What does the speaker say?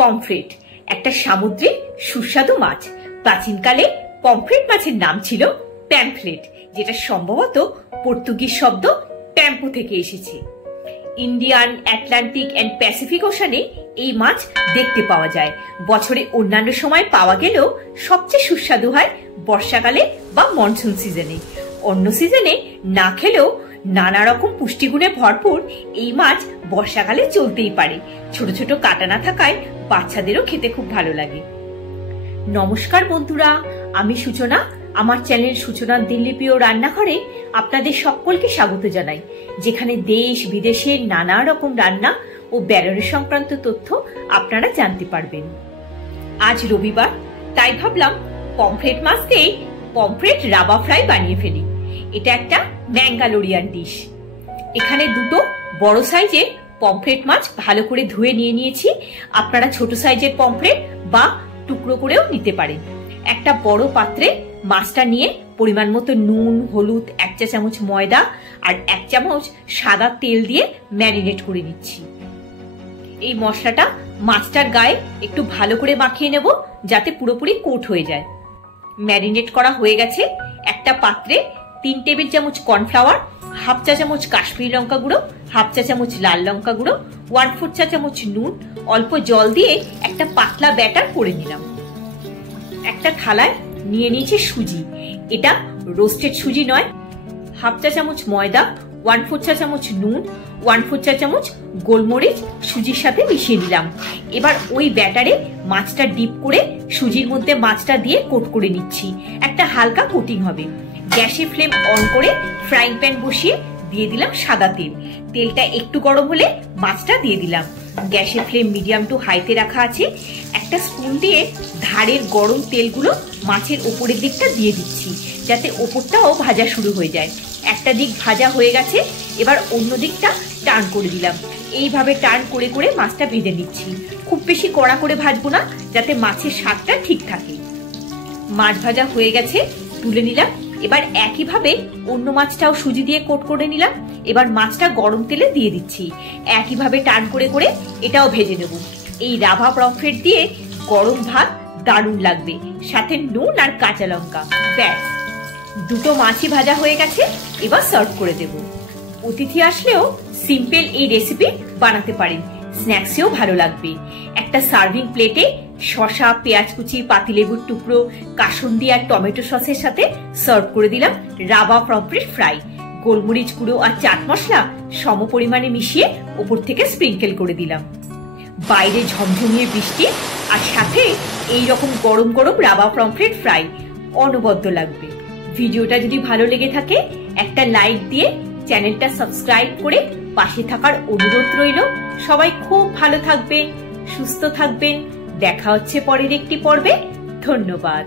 Pomfret একটা সামুদ্রিক সুস্বাদু মাছ। প্রাচীনকালে পমফ্রেট মাছের নাম ছিল প্যামফ্লেট, যেটা সম্ভবত পর্তুগিজ শব্দ প্যাম্পো থেকে এসেছে। Indian, Atlantic and Pacific Oshane এই মাছ দেখতে পাওয়া যায়। বছরে অন্যান্য সময় পাওয়া গেলেও সবচেয়ে সুস্বাদু হয় বর্ষাকালে বা মনসুন সিজনে। অন্য সিজনে না খেলেও নানা রকম পুষ্টিগুণে ভরপুর এই মাছ বর্ষাকালে চলতেই পারে। ছোট ছোট কাঁটা না থাকায় বাচ্চাদেরও খেতে খুব ভালো লাগে। নমস্কার বন্ধুরা, আমি সূচনা। আমার চ্যানেল সূচনার দিল্লিপ্রিয় রান্নাঘরে আপনাদের সকলকে স্বাগত জানাই, যেখানে দেশ বিদেশের নানা রকম রান্না ও বেরোনি সংক্রান্ত তথ্য আপনারা জানতে পারবেন। আজ রবিবার, তাই ভাবলাম পমফ্রেট মাছ দিয়ে পমফ্রেট রাবা ফ্রাই বানিয়ে ফেলি। এটা একটা ম্যাঙ্গালোরিয়ান ডিশ। এখানে দুটো বড় সাইজের পমফ্রেট মাছ ভালো করে ধুয়ে নিয়ে নিয়েছি। আপনারা ছোট সাইজের পমফ্রেট বা টুকরো করেও নিতে পারেন। একটা বড় পাত্রে মাছটা নিয়ে পরিমাণ মতো নুন, হলুদ, 1 চা চামচ ময়দা আর 1 চামচ সাদা তেল দিয়ে ম্যারিনেট করে নিচ্ছি। এই মশলাটা মাছটার গায়ে একটু ভালো করে মাখিয়ে নেব, যাতে পুরোপুরি কোট হয়ে যায়। ম্যারিনেট করা হয়ে গেছে। একটা পাত্রে 3 টেবিল চামচ কর্নফ্লাওয়ার, 1/2 চা চামচ কাশ্মীরি লঙ্কা গুঁড়ো, 1/2 চা চামচ লাল লঙ্কা গুঁড়ো, 1/4 চা চামচ নুন, অল্প জল দিয়ে একটা পাতলা ব্যাটার করে নিলাম। একটা থালায় নিয়ে নিয়েছি সুজি। এটা রোস্টেড সুজি নয়। 1/2 চা চামচ ময়দা, 1/4 চা চামচ নুন, 1/4 চা চামচ গোলমরিচ সুজির সাথে মিশিয়ে দিলাম। এবার ওই ব্যাটারে মাছটা ডিপ করে সুজির মধ্যে মাছটা দিয়ে কোট করে নিচ্ছি। একটা হালকা কোটিং হবে। গ্যাসের ফ্লেম অন করে ফ্রাইং প্যান বসিয়ে দিয়ে দিলাম সাদা তেল। তেলটা একটু গরম হলে মাছটা দিয়ে দিলাম। গ্যাসের ফ্লেম মিডিয়াম টু হাইতে রাখা আছে। একটা স্পুন দিয়ে ধারের গরম তেলগুলো মাছের ওপরের দিকটা দিয়ে দিচ্ছি, যাতে ওপরটাও ভাজা শুরু হয়ে যায়। একটা দিক ভাজা হয়ে গেছে, এবার অন্য দিকটা টার্ন করে দিলাম। এইভাবে টার্ন করে করে মাছটা ভেজে নিচ্ছি। খুব বেশি কড়া করে ভাজবো না, যাতে মাছের স্বাদটা ঠিক থাকে। মাছ ভাজা হয়ে গেছে, তুলে নিলাম। এবার একইভাবে অন্য মাছটাও সুজি দিয়ে কোট করে নিলাম। এবার মাছটা গরম তেলে দিয়ে দিচ্ছি। একইভাবে টার্ন করে করে এটাও ভেজে নেব। এই রাভা পমফ্রেট দিয়ে গরম ভাত দারুণ লাগবে, সাথে নুন আর কাঁচা লঙ্কা। ব্যাস, দুটো মাছই ভাজা হয়ে গেছে। এবার সার্ভ করে দেব। অতিথি আসলেও সিম্পল এই রেসিপি বানাতে পারেন, স্ন্যাক্সেও ভালো লাগবে। একটা সার্ভিং প্লেটে শসা, পেঁয়াজ কুচি, পাতিলেবুর টুকরো, কাসুন্দি আর টমেটো সসের সাথে সার্ভ করে দিলাম রাবা পমফ্রেট ফ্রাই। গোলমরিচ গুঁড়ো আর চাট মশলা সম পরিমাণে মিশিয়ে ওপর থেকে স্প্রিঙ্কেল করে দিলাম। বাইরে ঝমঝমিয়ে বৃষ্টি আর সাথে এইরকম গরম গরম রাবা পমফ্রেট ফ্রাই অনবদ্য লাগবে। ভিডিওটা যদি ভালো লেগে থাকে একটা লাইক দিয়ে চ্যানেলটা সাবস্ক্রাইব করে পাশে থাকার অনুরোধ রইল। সবাই খুব ভালো থাকবেন, সুস্থ থাকবেন। দেখা হচ্ছে পরের একটি পর্বে। ধন্যবাদ।